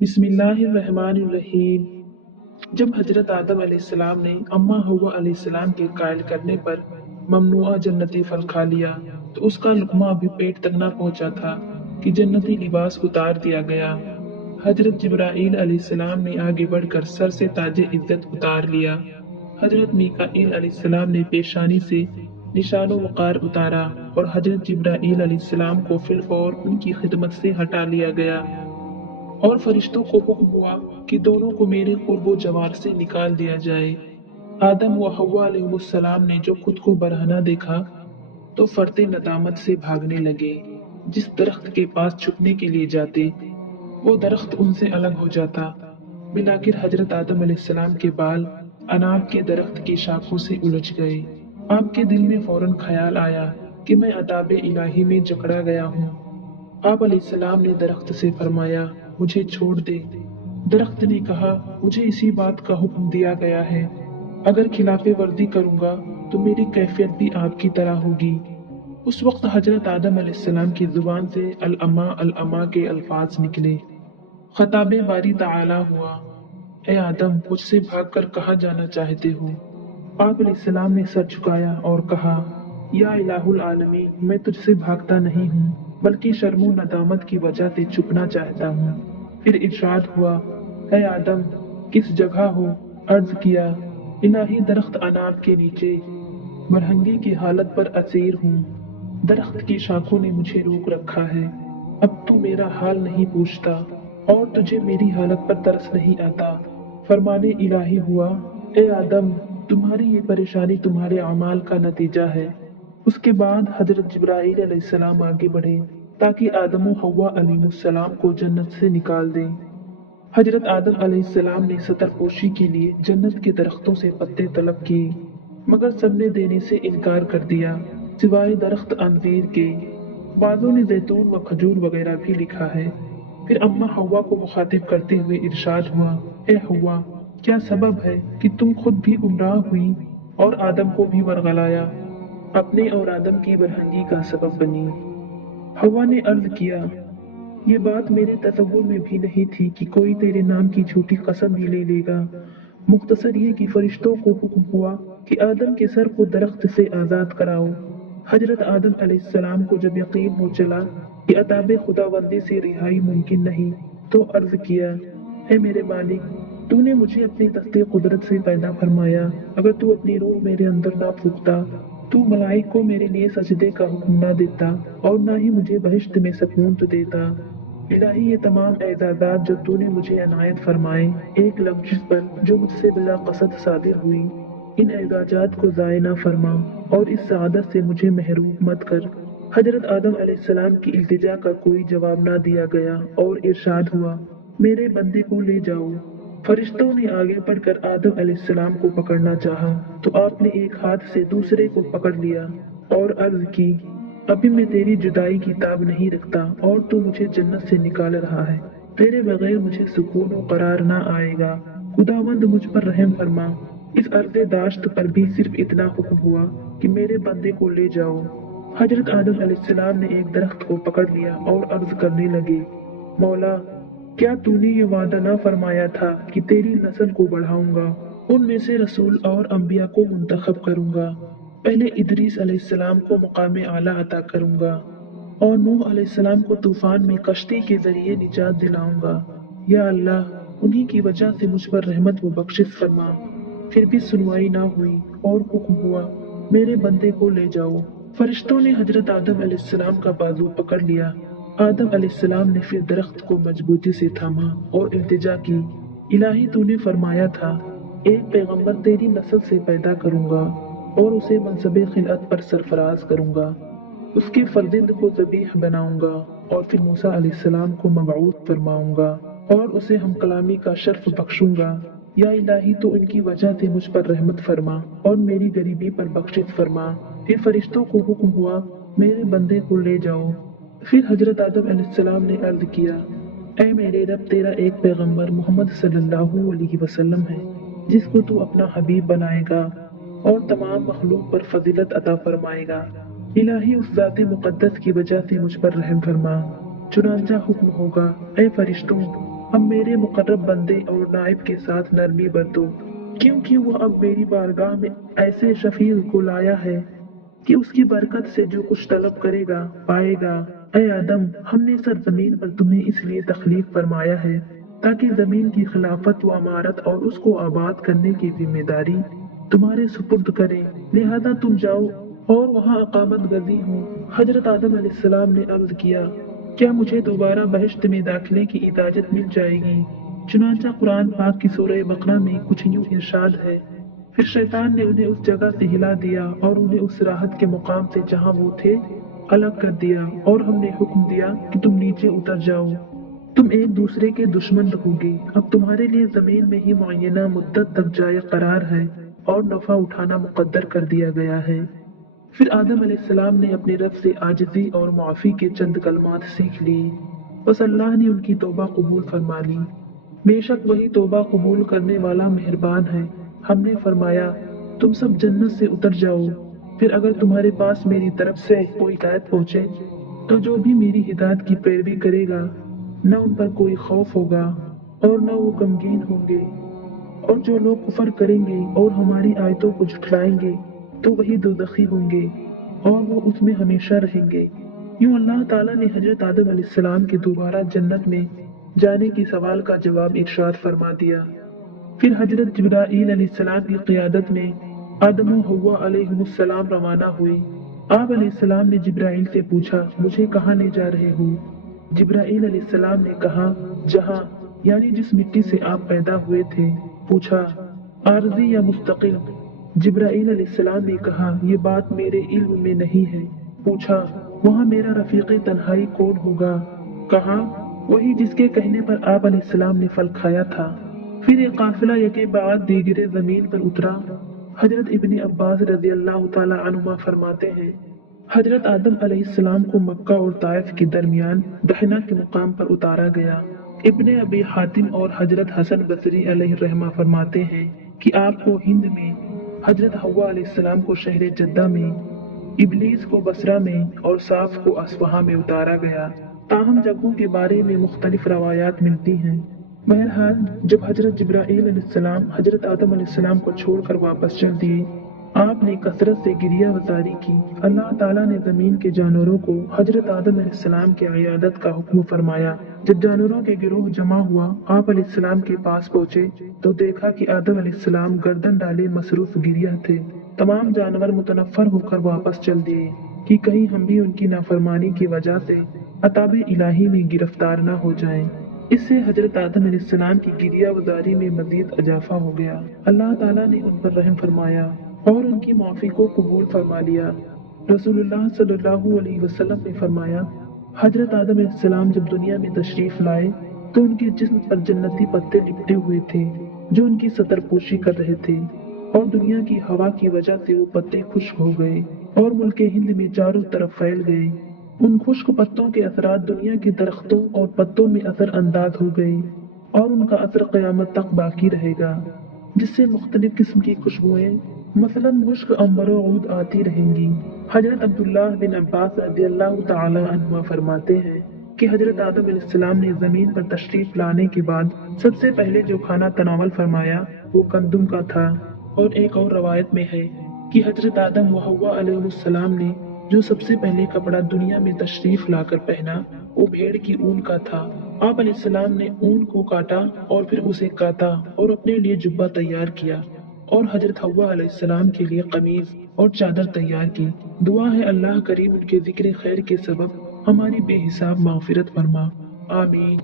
बिस्मिल्लाहिर्रहमानिर्रहीम। जब हजरत आदम अलैहिस्सलाम ने अम्मा हव्वा अलैहिस्सलाम के कायल करने पर ममनुआ जन्नती फल खा लिया तो उसका लुकमा अभी पेट तक ना पहुंचा था कि जन्नती लिबास उतार दिया गया। हजरत जिब्राईल अलैहिस्सलाम ने आगे बढ़कर सर से ताजे इज्जत उतार लिया। हजरत मीकाईल अलैहिस्सलाम ने पेशानी से निशानो वक़ार उतारा और हजरत जिब्राईल अलैहिस्सलाम को फिलफौर उनकी खिदमत से हटा लिया गया और फरिश्तों को हुक्म हुआ कि दोनों को मेरे कुर्बो जवार से निकाल दिया जाए। आदम व हव्वा अलैहिस्सलाम ने जो खुद को बरहना देखा तो फरते नदामत से भागने लगे। जिस दरख्त के पास छुपने के लिए जाते वो दरख्त उनसे अलग हो जाता। बिलाखिर हजरत आदम अलैहिस्सलाम के बाल अनाब के दरख्त की शाखों से उलझ गए। आपके दिल में फौरन ख्याल आया कि मैं अताबे इलाही में जकड़ा गया हूँ। आप अलैहिस्सलाम ने दरख्त से फरमाया, मुझे छोड़ दे। दरख्त ने कहा, मुझे इसी बात का हुक्म दिया गया है। अगर खिलाफे वर्दी करूंगा तो मेरी कैफियत भी आपकी तरह होगी। उस वक्त हजरत आदम अलैहिस्सलाम की जुबान से अल अमा के अल्फाज निकले। खताबे बारी ताला हुआ, ए आदम, मुझसे भागकर कहाँ जाना चाहते हो? आप अलैहिस्सलाम ने सर झुकाया और कहा, या इलाहुल आलमीन, मैं तुझसे भागता नहीं हूँ बल्कि शर्मो नदामत की वजह से छुपना चाहता हूँ। फिर इरशाद हुआ, ए आदम, किस जगह हो? अर्ज किया, इलाही दरख्त अनाब के नीचे बरहंगी की हालत पर असीर हूँ। दरख्त की शाखों ने मुझे रोक रखा है। अब तू मेरा हाल नहीं पूछता और तुझे मेरी हालत पर तरस नहीं आता। फरमाने इलाही हुआ, ए आदम, तुम्हारी ये परेशानी तुम्हारे अमाल का नतीजा है। उसके बाद हजरत जिब्राईल अलैहिस्सलाम आगे बढ़े ताकि आदम व हव्वा अलैहिस्सलाम को जन्नत से निकाल दें। हजरत आदम अलैहिस्सलाम ने सतरपोशी के लिए जन्नत के दरख्तों से पत्ते तलब किए मगर सबने देने से इनकार कर दिया सिवाय दरख्त अंजीर के। बाज़ों ने जैतून व खजूर वगैरह भी लिखा है। फिर अम्मा हव्वा को मुखातिब करते हुए इरशाद हुआ, ए हव्वा, क्या सबब है कि तुम खुद भी गुमराह हुई और आदम को भी वरगलाया? अपने और आदम की बरहंगी का सबब बनी। हव्वा ने अर्ज किया, ये बात मेरे तसव्वुर में भी नहीं थी कि कोई तेरे नाम की झूठी कसम भी ले लेगा। मुख्तसर ये कि फरिश्तों को हुक्म हुआ कि आदम के सर को दरख्त से आज़ाद कराओ। हजरत आदम अलैहिस्सलाम को जब यकीन हो चला कि अताबे खुदाबंदी से रिहाई मुमकिन नहीं तो अर्ज किया, है मेरे मालिक, तूने मुझे अपनी दस्ते कुदरत से पैदा फरमाया। अगर तू अपनी रूह मेरे अंदर ना फूकता, तू मलाइक को मेरे लिए सजदे का हुक्म ना देता और ना ही मुझे बहिश्त में सकून तो देता। इलाही, ये तमाम एजाज़ात जो तूने मुझे अनायत फरमाए एक लफ्ज़ पर जो मुझसे बिला कसद सादिर हुई, इन एजाज़ात को ज़ाय ना फरमा और इस सआदत से मुझे महरूम मत कर। हजरत आदम अलैहिस्सलाम की इल्तिजा का कोई जवाब ना दिया गया और इरशाद हुआ, मेरे बंदे को ले जाओ। फरिश्तों ने आगे बढ़कर आदम अलैहिस्सलाम को पकड़ना चाहा तो आपने एक हाथ से दूसरे को पकड़ लिया और अर्ज की, अभी मैं तेरी जुदाई की ताब नहीं रखता और तू मुझे जन्नत से निकाल रहा है। तेरे बगैर मुझे सुकून और करार ना आएगा। खुदावंद, मुझ पर रहम फरमा। इस अर्ज़े दाश्त पर भी सिर्फ इतना हुक्म हुआ कि मेरे बंदे को ले जाओ। हजरत आदम अलैहिस्सलाम ने एक दरख्त को पकड़ लिया और अर्ज करने लगे, मौला, क्या तूने ये वादा ना फरमाया था कि तेरी नस्ल को बढ़ाऊंगा, उनमें से रसूल और अंबिया को मुंतखब करूंगा। पहले इदरीस अलैहिस्सलाम को मुकाम आला अता करूंगा और नूह अलैहिस्सलाम को तूफान में कश्ती के जरिए निजात दिलाऊंगा। या अल्लाह, उन्हीं की वजह से मुझ पर रहमत व बख्शिश फरमा। फिर भी सुनवाई ना हुई और हुक्म हुआ, मेरे बंदे को ले जाओ। फरिश्तों ने हजरत आदम अलैहिस्सलाम का बाजू पकड़ लिया। आदम अलैहिस्सलाम ने फिर दरख्त को मजबूती से थामा और इल्तिजा की, इलाही, तूने फरमाया था एक पैगंबर तेरी नस्ल से पैदा करूंगा और उसे मनसबे खिलअत पर सरफराज करूंगा। उसके फर्जिंद को ज़बीह बनाऊंगा और फिर मूसा अलैहिस्सलाम को मबऊस फरमाऊंगा और उसे हम कलामी का शर्फ बख्शूंगा। या इलाही, तो इनकी वजह से मुझ पर रहमत फरमा और मेरी गरीबी पर बख्शिश फरमा। फिर फरिश्तों को हुक्म हुआ, मेरे बंदे को ले जाओ। फिर हजरत आदम अलैहिस्सलाम ने अर्ज किया, ऐ मेरे रब, तेरा एक पैगंबर मोहम्मद सल्लल्लाहु अलैहि वसल्लम है जिसको तू अपना हबीब बनाएगा और तमाम मखलूक पर फजीलत अता फरमाएगा। इलाही, उस ज़ात मुक़द्दस की वजह से मुझ पर रहम फरमा। चुनांचा हुक्म होगा, ऐ फरिश्तों, اب میرے مقرب بندے اور نائب کے ساتھ نرمی برتو، کیونکہ وہ اب میری بارگاہ میں ایسے شفیع کو لایا ہے کہ اس کی برکت سے جو کچھ طلب کرے گا پائے گا۔ اے آدم، ہم نے سرزمین پر تمہیں اس لیے تخلیق فرمایا ہے تاکہ زمین کی خلافت و امارت اور اس کو آباد کرنے کی ذمہ داری تمہارے سپرد کریں، لہذا تم جاؤ اور وہاں اقامت گزین ہو۔ حضرت آدم علیہ السلام نے عرض کیا، کیا مجھے دوبارہ بہشت میں داخلے کی اجازت مل جائے گی؟ چنانچہ قرآن پاک کی سورہ بقرہ میں کچھ یوں ارشاد ہے، پھر شیطان نے انہیں اس جگہ سے ہلا دیا اور انہیں اس راحت کے مقام سے جہاں وہ تھے الگ کر دیا، اور ہم نے حکم دیا کہ تم نیچے اتر جاؤ، تم ایک دوسرے کے دشمن رہو گے، اب تمہارے لیے زمین میں ہی معینہ مدت تک جائے قرار ہے اور نفع اٹھانا مقدر کر دیا گیا ہے۔ پھر آدم علیہ السلام نے اپنے رب سے عاجزی اور معافی کے چند کلمات سیکھ لیے، بس اللہ نے ان کی توبہ قبول فرما لی، بے شک وہی توبہ قبول کرنے والا مہربان ہے۔ ہم نے فرمایا، تم سب جنت سے اتر جاؤ، پھر اگر تمہارے پاس میری طرف سے کوئی ہدایت پہنچے تو جو بھی میری ہدایت کی پیروی کرے گا نہ ان پر کوئی خوف ہوگا اور نہ وہ غمگین ہوں گے، اور جو لوگ کفر کریں گے اور ہماری آیتوں کو جھٹلائیں گے تو وہی دوزخی ہوں گے اور وہ اس میں ہمیشہ رہیں گے۔ یوں اللہ تعالیٰ نے حضرت آدم علیہ السلام کے دوبارہ جنت میں جانے کی سوال کا جواب ارشاد فرما دیا۔ پھر حضرت جبرائیل علیہ السلام کی قیادت میں آدم و حوا علیہ السلام روانہ ہوئے۔ آپ علیہ السلام نے جبرائیل سے پوچھا، مجھے کہاں لے جا رہے ہو؟ جبرائیل علیہ السلام نے کہا، جہاں یعنی جس مٹی سے آپ پیدا ہوئے تھے۔ پوچھا، عارضی یا مستقل؟ جبرائیل علیہ السلام نے کہا، یہ بات میرے علم میں نہیں ہے۔ پوچھا، وہاں میرا رفیق تنہائی کون ہوگا؟ کہا، وہی جس کے کہنے پر آپ علیہ السلام نے پھل کھایا تھا۔ پھر ایک قافلہ یکے بعد دیگرے زمین پر اترا۔ حضرت ابن عباس رضی اللہ تعالی عنہما فرماتے ہیں، حضرت آدم علیہ السلام کو مکہ اور طائف کے درمیان دہنا کے مقام پر اتارا گیا۔ ابن ابی حاتم اور حضرت حسن بصری علیہ الرحمہ فرماتے ہیں کہ آپ کو ہند میں، حضرت حوا علیہ السلام کو شہر جدہ میں، ابلیس کو بصرہ میں اور صاف کو اصفہاں میں اتارا گیا۔ تاہم جگہوں کے بارے میں مختلف روایات ملتی ہیں۔ بہرحال جب حضرت جبرائیل علیہ السلام حضرت آدم علیہ السلام کو چھوڑ کر واپس چل دیے، آپ نے کثرت سے گریہ وزاری کی۔ اللہ تعالیٰ نے زمین کے جانوروں کو حضرت آدم علیہ السلام کی عیادت کا حکم فرمایا۔ جب جانوروں کے گروہ جمع ہوا، آپ علیہ السلام کے پاس پہنچے تو دیکھا کہ آدم علیہ السلام گردن ڈالے مصروف گریہ تھے۔ تمام جانور متنفر ہو کر واپس چل دیے کہ کہیں ہم بھی ان کی نافرمانی کی وجہ سے عذاب الہی میں گرفتار نہ ہو جائیں۔ اس سے حضرت آدم علیہ السلام کی گریہ وزاری میں مزید اضافہ ہو گیا۔ اللہ تعالیٰ نے ان پر رحم فرمایا اور ان کی معافی کو قبول فرما لیا۔ رسول اللہ صلی اللہ علیہ وسلم نے فرمایا، حضرت آدم علیہ السلام جب دنیا میں تشریف لائے تو ان کے جسم پر جنتی پتے لپٹے ہوئے تھے جو ان کی ستر پوشی کر رہے تھے، اور دنیا کی ہوا کی وجہ سے وہ پتے خشک ہو گئے اور ملک ہند میں چاروں طرف پھیل گئے۔ ان خشک پتوں کے اثرات دنیا کے درختوں اور پتوں میں اثر انداز ہو گئے اور ان کا اثر قیامت تک باقی رہے گا، جس سے مختلف قسم کی خوشبوئیں مثلاً مشک، عنبر و عود آتی رہیں گی۔ حضرت عبداللہ بن عباس رضی اللہ تعالی عنہما فرماتے ہیں کہ حضرت آدم علیہ السلام نے زمین پر تشریف لانے کے بعد سب سے پہلے جو کھانا تناول فرمایا وہ گندم کا تھا، اور ایک اور روایت میں ہے کہ حضرت آدم و حوا علیہ السلام نے جو سب سے پہلے کپڑا دنیا میں تشریف لا کر پہنا وہ بھیڑ کی اون کا تھا۔ آپ علیہ السلام نے اون کو کاٹا اور پھر اسے کاتا اور اپنے لیے جبہ تیار کیا، اور حضرت حوا علیہ السلام کے لیے قمیض اور چادر تیار کی۔ دعا ہے اللہ کریم ان کے ذکر خیر کے سبب ہماری بے حساب مغفرت فرما، آمین۔